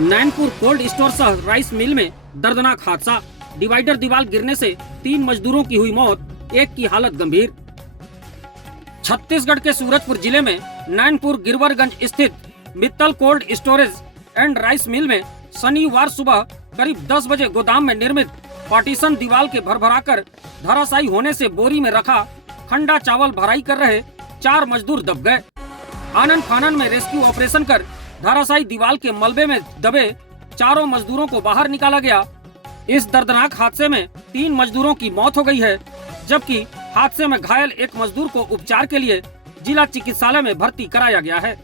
Nainpur cold store सह rice mill में दर्दनाक हादसा। डिवाइडर दीवार गिरने से 3 मजदूरों की हुई मौत, एक की हालत गंभीर। छत्तीसगढ़ के सूरजपुर जिले में नैनपुर गिरवरगंज स्थित Mittal cold storage and rice mill में शनिवार सुबह करीब 10 बजे गोदाम में निर्मित पार्टीशन दीवार के भरभराकर धराशायी होने से बोरी में रखा खंडा चावल भराई कर रहे 4 मजदूर दब गए। आनन फानन में रेस्क्यू ऑपरेशन कर धराशायी दीवार के मलबे में दबे 4 मजदूरों को बाहर निकाला गया। इस दर्दनाक हादसे में 3 मजदूरों की मौत हो गई है, जबकि हादसे में घायल एक मजदूर को उपचार के लिए जिला चिकित्सालय में भर्ती कराया गया है।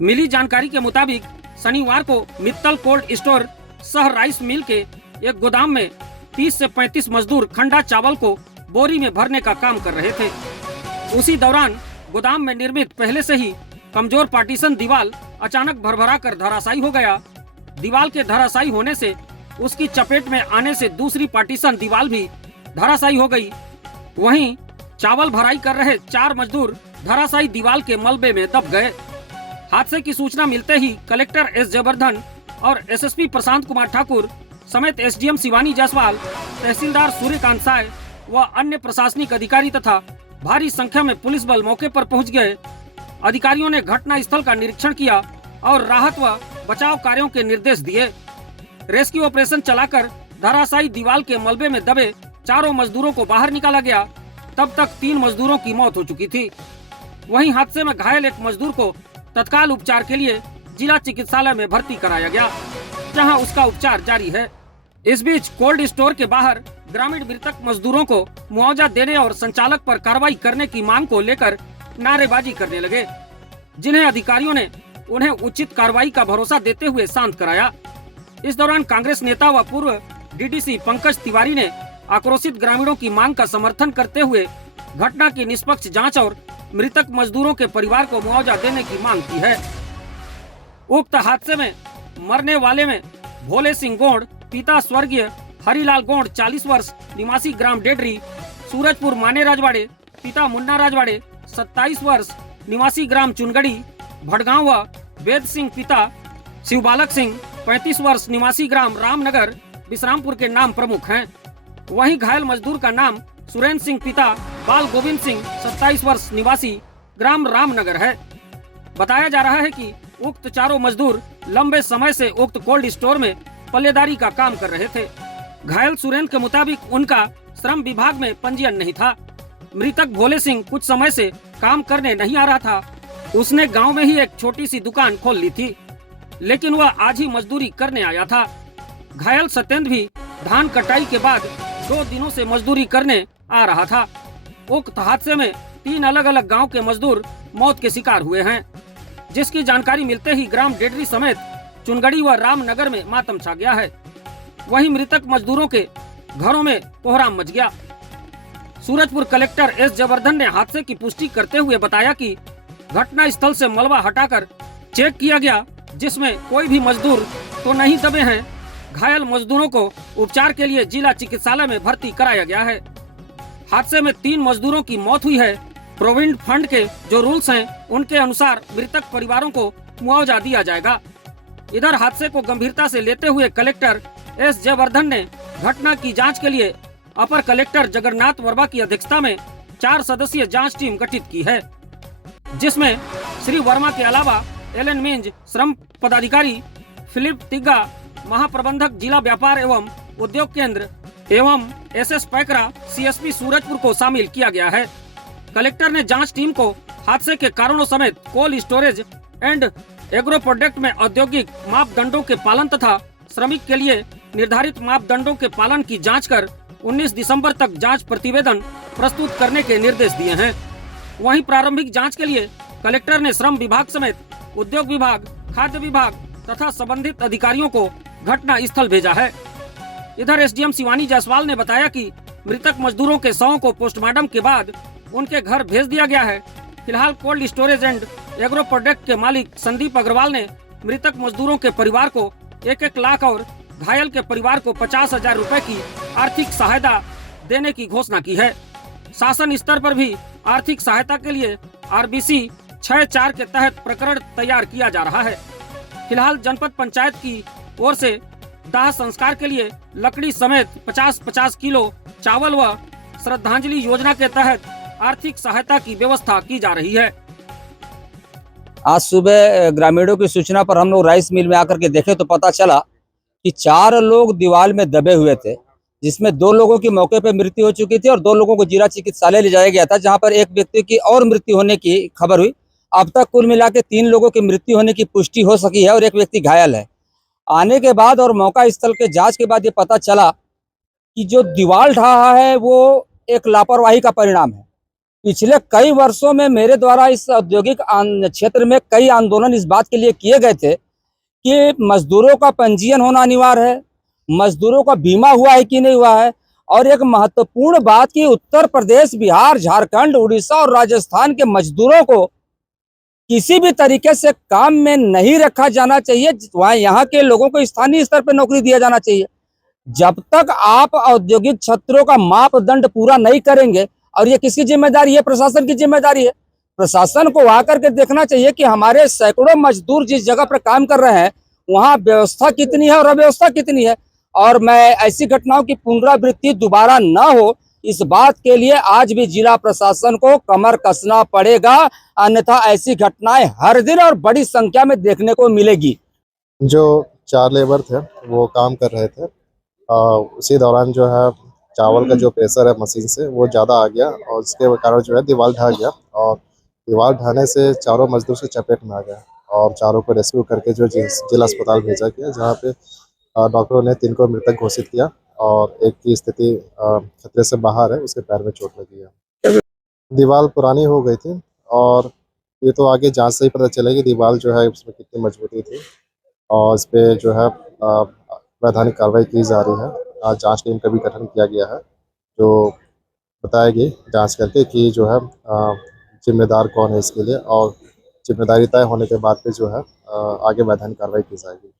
मिली जानकारी के मुताबिक शनिवार को मित्तल कोल्ड स्टोर सह राइस मिल के एक गोदाम में 30 से 35 मजदूर खंडा चावल को बोरी में भरने का काम कर रहे थे। उसी दौरान गोदाम में निर्मित पहले से ही कमजोर पार्टीशन दीवार अचानक भरभरा कर धराशायी हो गया। दीवार के धराशायी होने से उसकी चपेट में आने से दूसरी पार्टीशन दीवार भी धराशायी हो गई। वहीं चावल भराई कर रहे 4 मजदूर धराशायी दीवार के मलबे में दब गए। हादसे की सूचना मिलते ही कलेक्टर एस जयवर्धन और एसएसपी प्रशांत कुमार ठाकुर समेत एसडीएम शिवानी जायसवाल, तहसीलदार सूर्यकांत साय व अन्य प्रशासनिक अधिकारी तथा भारी संख्या में पुलिस बल मौके पर पहुंच गए। अधिकारियों ने घटना स्थल का निरीक्षण किया और राहत व बचाव कार्यों के निर्देश दिए। रेस्क्यू ऑपरेशन चलाकर धराशायी दीवार के मलबे में दबे 4 मजदूरों को बाहर निकाला गया। तब तक 3 मजदूरों की मौत हो चुकी थी। वहीं हादसे में घायल एक मजदूर को तत्काल उपचार के लिए जिला चिकित्सालय में भर्ती कराया गया, जहां उसका उपचार जारी है। इस बीच कोल्ड स्टोर के बाहर ग्रामीण मृतक मजदूरों को मुआवजा देने और संचालक पर कार्रवाई करने की मांग को लेकर नारेबाजी करने लगे, जिन्हें अधिकारियों ने उन्हें उचित कार्रवाई का भरोसा देते हुए शांत कराया। इस दौरान कांग्रेस नेता व पूर्व डीडीसी पंकज तिवारी ने आक्रोशित ग्रामीणों की मांग का समर्थन करते हुए घटना की निष्पक्ष जांच और मृतक मजदूरों के परिवार को मुआवजा देने की मांग की है। उक्त हादसे में मरने वाले में भोले सिंह गोंड, पिता स्वर्गीय हरिलाल गोंड 40 वर्ष, निवासी ग्राम डेडरी, सूरजपुर माने राजवाड़े, पिता मुन्ना राजवाड़े 27 वर्ष, निवासी ग्राम चुनगड़ी, भड़गांव व वेद सिंह पिता शिवबालक सिंह 35 वर्ष, निवासी ग्राम रामनगर, विश्रामपुर के नाम प्रमुख हैं। वहीं घायल मजदूर का नाम सुरेंद्र सिंह पिता बाल गोविंद सिंह 27 वर्ष, निवासी ग्राम रामनगर है। बताया जा रहा है कि उक्त 4 मजदूर लंबे समय से उक्त कोल्ड स्टोर में पल्लेदारी का काम कर रहे थे। घायल सुरेंद्र के मुताबिक उनका श्रम विभाग में पंजीयन नहीं था। मृतक भोले सिंह कुछ समय से काम करने नहीं आ रहा था। उसने गांव में ही एक छोटी सी दुकान खोल ली थी, लेकिन वह आज ही मजदूरी करने आया था। घायल सत्येंद्र भी धान कटाई के बाद 2 दिनों से मजदूरी करने आ रहा था। उक्त हादसे में 3 अलग अलग गांव के मजदूर मौत के शिकार हुए हैं, जिसकी जानकारी मिलते ही ग्राम डेडरी समेत चुनगड़ी व रामनगर में मातम छा गया है। वहीं मृतक मजदूरों के घरों में कोहराम मच गया। सूरजपुर कलेक्टर एस जयवर्धन ने हादसे की पुष्टि करते हुए बताया कि घटना स्थल से मलबा हटाकर चेक किया गया, जिसमें कोई भी मजदूर तो नहीं दबे हैं। घायल मजदूरों को उपचार के लिए जिला चिकित्सालय में भर्ती कराया गया है। हादसे में 3 मजदूरों की मौत हुई है। प्रोविडेंट फंड के जो रूल्स हैं, उनके अनुसार मृतक परिवारों को मुआवजा दिया जाएगा। इधर हादसे को गंभीरता से लेते हुए कलेक्टर एस जयवर्धन ने घटना की जांच के लिए अपर कलेक्टर जगन्नाथ वर्मा की अध्यक्षता में 4 सदस्यीय जांच टीम गठित की है, जिसमें श्री वर्मा के अलावा एलन मिंज श्रम पदाधिकारी, फिलिप तिग्गा महाप्रबंधक जिला व्यापार एवं उद्योग केंद्र एवं एसएस पैकरा सीएसपी सूरजपुर को शामिल किया गया है। कलेक्टर ने जांच टीम को हादसे के कारणों समेत cold storage and agro product में औद्योगिक मापदंडों के पालन तथा श्रमिक के लिए निर्धारित मापदंडों के पालन की जांच कर 19 दिसंबर तक जांच प्रतिवेदन प्रस्तुत करने के निर्देश दिए हैं। वहीं प्रारंभिक जांच के लिए कलेक्टर ने श्रम विभाग समेत उद्योग विभाग, खाद्य विभाग तथा संबंधित अधिकारियों को घटना स्थल भेजा है। इधर एसडीएम शिवानी जायसवाल ने बताया कि मृतक मजदूरों के शवों को पोस्टमार्टम के बाद उनके घर भेज दिया गया है। फिलहाल cold storage and agro product के मालिक संदीप अग्रवाल ने मृतक मजदूरों के परिवार को 1-1 लाख और घायल के परिवार को 50,000 रुपए की आर्थिक सहायता देने की घोषणा की है। शासन स्तर पर भी आर्थिक सहायता के लिए आरबीसी 6-4 के तहत प्रकरण तैयार किया जा रहा है। फिलहाल जनपद पंचायत की ओर से दाह संस्कार के लिए लकड़ी समेत 50-50 किलो चावल व श्रद्धांजलि योजना के तहत आर्थिक सहायता की व्यवस्था की जा रही है। आज सुबह ग्रामीणों की सूचना पर हम लोग राइस मिल में आकर के देखे तो पता चला कि 4 लोग दीवार में दबे हुए थे, जिसमें 2 लोगों की मौके पर मृत्यु हो चुकी थी और 2 लोगों को जिला चिकित्सालय ले जाया गया था, जहां पर एक व्यक्ति की और मृत्यु होने की खबर हुई। अब तक कुल मिला के 3 लोगों की मृत्यु होने की पुष्टि हो सकी है और एक व्यक्ति घायल है। आने के बाद और मौका स्थल के जांच के बाद ये पता चला कि जो दीवार ढहा है वो एक लापरवाही का परिणाम है। पिछले कई वर्षों में मेरे द्वारा इस औद्योगिक क्षेत्र में कई आंदोलन इस बात के लिए किए गए थे कि मजदूरों का पंजीयन होना अनिवार्य है, मजदूरों का बीमा हुआ है कि नहीं हुआ है, और एक महत्वपूर्ण बात कि उत्तर प्रदेश, बिहार, झारखंड, उड़ीसा और राजस्थान के मजदूरों को किसी भी तरीके से काम में नहीं रखा जाना चाहिए। वहाँ यहाँ के लोगों को स्थानीय स्तर पर नौकरी दिया जाना चाहिए। जब तक आप औद्योगिक क्षेत्रों का मापदंड पूरा नहीं करेंगे, और ये किसकी जिम्मेदारी है? प्रशासन की जिम्मेदारी है। प्रशासन को आकर के देखना चाहिए कि हमारे सैकड़ों मजदूर जिस जगह पर काम कर रहे हैं वहाँ व्यवस्था कितनी है और अव्यवस्था कितनी है, और मैं ऐसी घटनाओं की पुनरावृत्ति दोबारा न हो, इस बात के लिए आज भी जिला प्रशासन को कमर कसना पड़ेगा, अन्यथा ऐसी घटनाएं हर दिन और बड़ी संख्या में देखने को मिलेगी। जो 4 लेबर थे वो काम कर रहे थे, उसी दौरान जो है चावल का जो प्रेशर है मशीन से वो ज़्यादा आ गया और उसके कारण जो है दीवार ढह गया, और दीवार ढहने से चारों मजदूर से चपेट में आ गया और चारों को रेस्क्यू करके जो जिला अस्पताल भेजा गया, जहाँ पे डॉक्टरों ने 3 को मृतक घोषित किया और एक की स्थिति खतरे से बाहर है, उसके पैर में चोट लगी है। दीवार पुरानी हो गई थी और ये तो आगे जांच से ही पता चलेगी दीवार जो है उसमें कितनी मजबूती थी, और इस पे जो है वैधानिक कार्रवाई की जा रही है। आज जांच टीम का भी गठन किया गया है, जो बताएगी जांच करके कि जो है जिम्मेदार कौन है इसके लिए, और जिम्मेदारी तय होने के बाद पे जो है आगे वैधानिक कार्रवाई की जाएगी।